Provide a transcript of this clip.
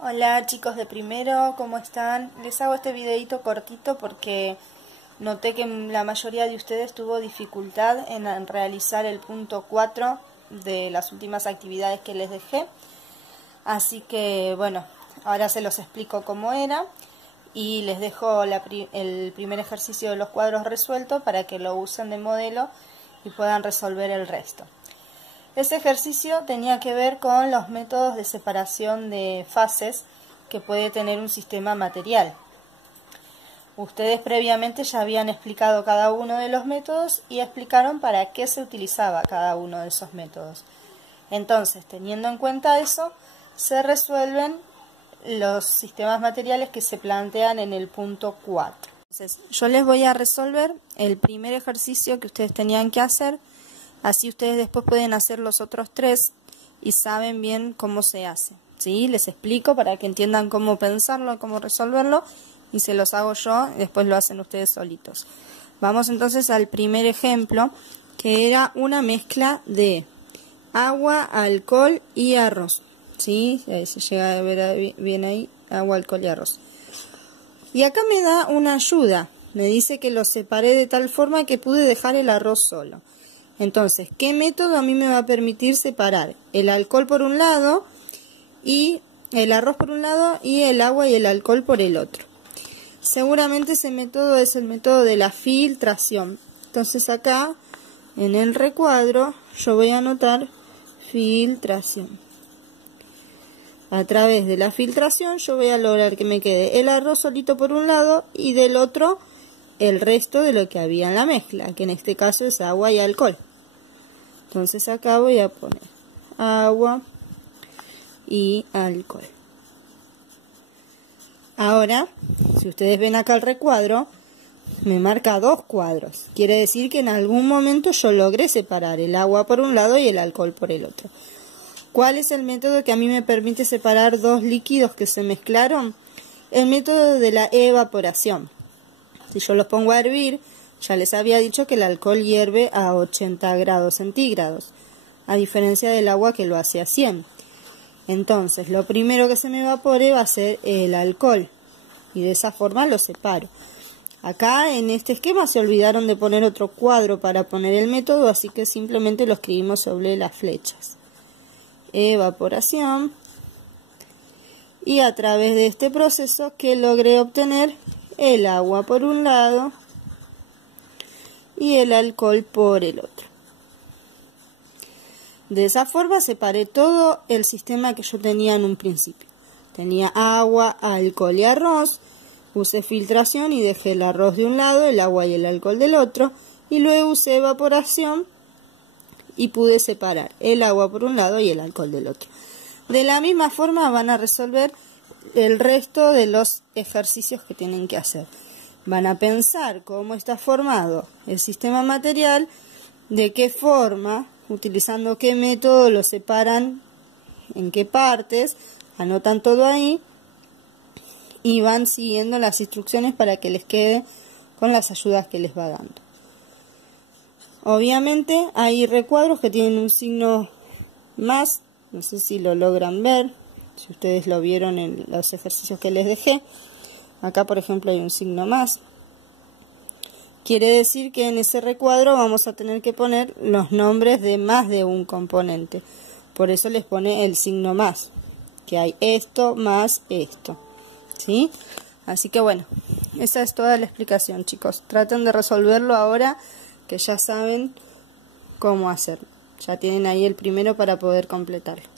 Hola chicos de primero, ¿cómo están? Les hago este videito cortito porque noté que la mayoría de ustedes tuvo dificultad en realizar el punto 4 de las últimas actividades que les dejé. Así que bueno, ahora se los explico cómo era y les dejo el primer ejercicio de los cuadros resuelto para que lo usen de modelo y puedan resolver el resto. Este ejercicio tenía que ver con los métodos de separación de fases que puede tener un sistema material. Ustedes previamente ya habían explicado cada uno de los métodos y explicaron para qué se utilizaba cada uno de esos métodos. Entonces, teniendo en cuenta eso, se resuelven los sistemas materiales que se plantean en el punto 4. Entonces, yo les voy a resolver el primer ejercicio que ustedes tenían que hacer. Así ustedes después pueden hacer los otros tres y saben bien cómo se hace. ¿Sí? Les explico para que entiendan cómo pensarlo, cómo resolverlo y se los hago yo y después lo hacen ustedes solitos. Vamos entonces al primer ejemplo, que era una mezcla de agua, alcohol y arroz. ¿Sí? Se llega a ver bien ahí, agua, alcohol y arroz. Y acá me da una ayuda. Me dice que lo separé de tal forma que pude dejar el arroz solo. Entonces, ¿qué método a mí me va a permitir separar el alcohol por un lado y el arroz por un lado y el agua y el alcohol por el otro? Seguramente ese método es el método de la filtración. Entonces acá, en el recuadro, yo voy a anotar filtración. A través de la filtración yo voy a lograr que me quede el arroz solito por un lado y del otro el resto de lo que había en la mezcla, que en este caso es agua y alcohol. Entonces acá voy a poner agua y alcohol. Ahora, si ustedes ven acá el recuadro, me marca dos cuadros. Quiere decir que en algún momento yo logré separar el agua por un lado y el alcohol por el otro. ¿Cuál es el método que a mí me permite separar dos líquidos que se mezclaron? El método de la evaporación. Si yo los pongo a hervir, ya les había dicho que el alcohol hierve a 80 grados centígrados, a diferencia del agua que lo hace a 100. Entonces, lo primero que se me evapore va a ser el alcohol, y de esa forma lo separo. Acá en este esquema se olvidaron de poner otro cuadro para poner el método, así que simplemente lo escribimos sobre las flechas. Evaporación. Y a través de este proceso que logré obtener el agua por un lado y el alcohol por el otro. De esa forma separé todo el sistema que yo tenía en un principio. Tenía agua, alcohol y arroz. Usé filtración y dejé el arroz de un lado, el agua y el alcohol del otro. Y luego usé evaporación y pude separar el agua por un lado y el alcohol del otro. De la misma forma van a resolver el resto de los ejercicios que tienen que hacer. Van a pensar cómo está formado el sistema material, de qué forma, utilizando qué método lo separan, en qué partes, anotan todo ahí y van siguiendo las instrucciones para que les quede con las ayudas que les va dando. Obviamente hay recuadros que tienen un signo más, no sé si lo logran ver, si ustedes lo vieron en los ejercicios que les dejé. Acá por ejemplo hay un signo más. Quiere decir que en ese recuadro vamos a tener que poner los nombres de más de un componente. Por eso les pone el signo más, que hay esto más esto. ¿Sí? Así que bueno, esa es toda la explicación, chicos. Traten de resolverlo ahora que ya saben cómo hacerlo. Ya tienen ahí el primero para poder completarlo.